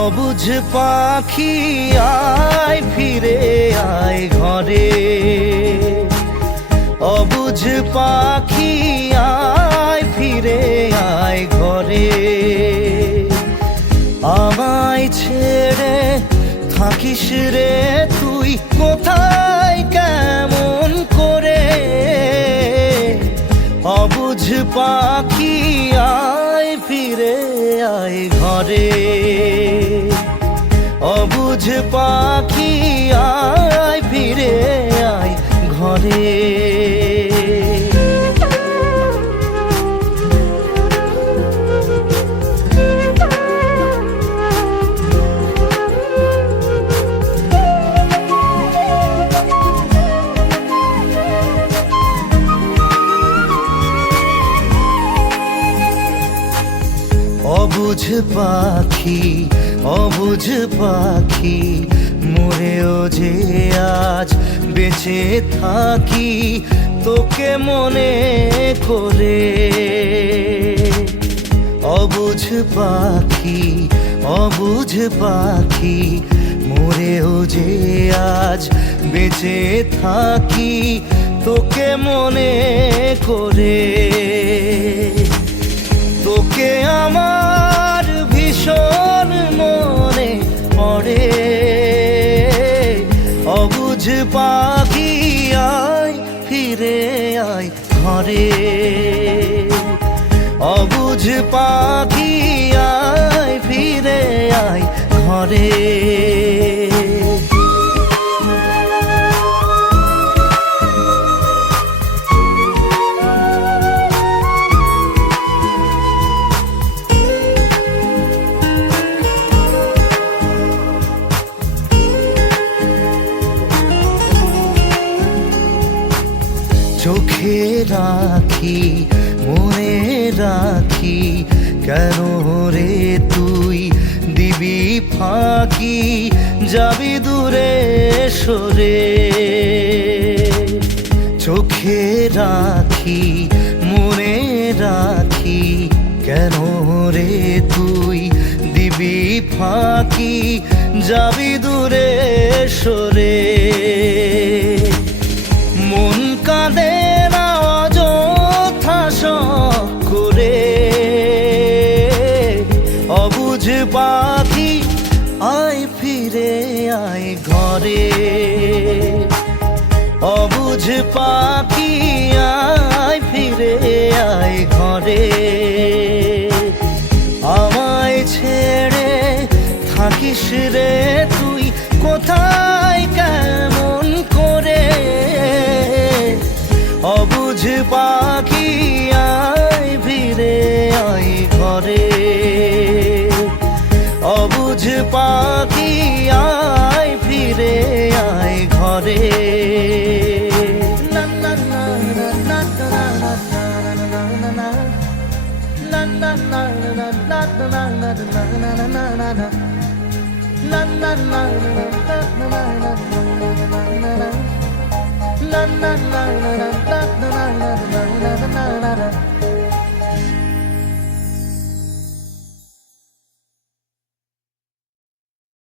অবুঝ পাখি আয় ফিরে আয় ঘরে, অবুঝ পাখি আয় ফিরে আয় ঘরে। আমায় ছেড়ে থাকিস রে তুই কোথায় কেমন করে, অবুঝ পাখি আয় ফিরে আয় ঘরে, অবুঝ পাখি আয় ফিরে আয় ঘরে। অবুঝ পাখি অবুঝ পাখি মরেও যে আজ বেঁচে থাকি তোকে মনে করে। অবুঝ পাখি অবুঝ পাখি মরেও যে আজ বেঁচে থাকি তোকে মনে করে। তোকে আমার ভীষণ মনে পড়ে, অবুঝ পাখি আয় ফিরে আয় ঘরে, অবুঝ পাখি আয় ফিরে আয় ঘরে। চোখে রাখি মনে রাখি কেন রে তুই দিবি ফাঁকি যাবি দূরে সরে। চোখে রাখি মনে রাখি কেন রে তুই দিবি ফাঁকি যাবি দূরে সরে। মন কাঁদে না অযথা শখ করে, অবুঝ পাখি আয় ফিরে আয় ঘরে, অবুঝ পাখি আয় ফিরে আয় ঘরে। আমায় ছেড়ে থাকিস রে তুই কোথায় কেমন করে, অবুঝ পাখি আয় ফিরে আয় ঘরে, অবুঝ পাখি আয় ফিরে আয় ঘরে। La la la la la la la la la la la la la la.